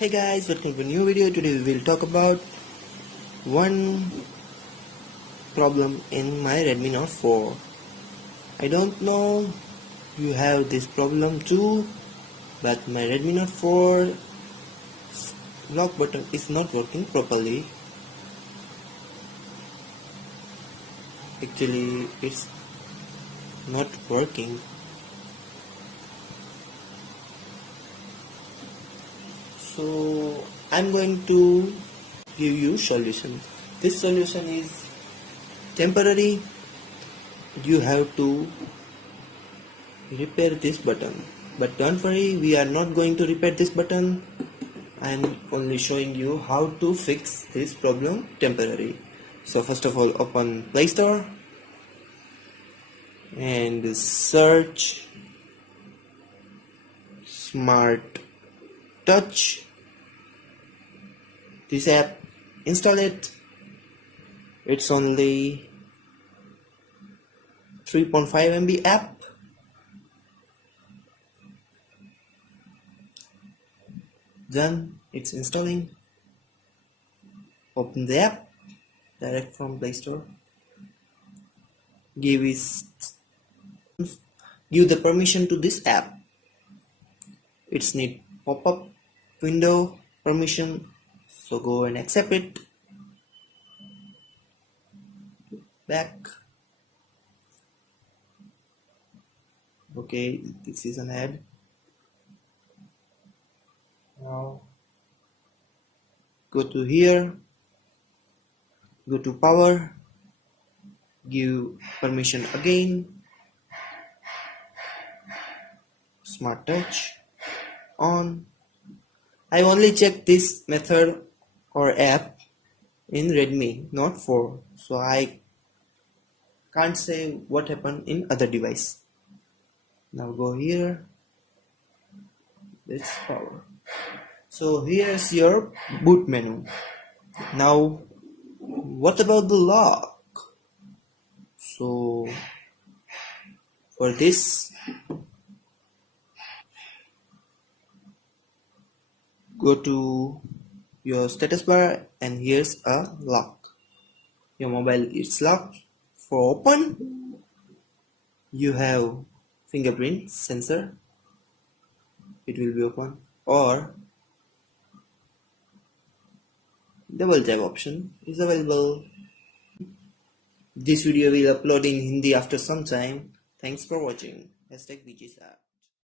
Hey guys, welcome to a new video. Today we will talk about one problem in my Redmi Note 4. I don't know you have this problem too, but my Redmi Note 4 lock button is not working properly. Actually, it's not working. So I'm going to give you solution. This solution is temporary. You have to repair this button, but don't worry, we are not going to repair this button. I am only showing you how to fix this problem temporarily. So first of all, open Play Store and search Smart Touch. This app, install it. It's only 3.5 MB app. Done, it's installing. Open the app direct from Play Store. Give the permission to this app. It's need pop-up window permission, so go and accept it. Back. Okay, this is an ad. Now go to here, go to power, give permission again, Smart Touch on. I only checked this method or app in Redmi Note 4, so I can't say what happened in other device. Now go here, this power. So here's your boot menu. Now what about the lock? So for this, go to your status bar and here's a lock. Your mobile is locked. For open, you have fingerprint sensor. It will be open, or double tap option is available. This video will upload in Hindi after some time. Thanks for watching. #BGSapp.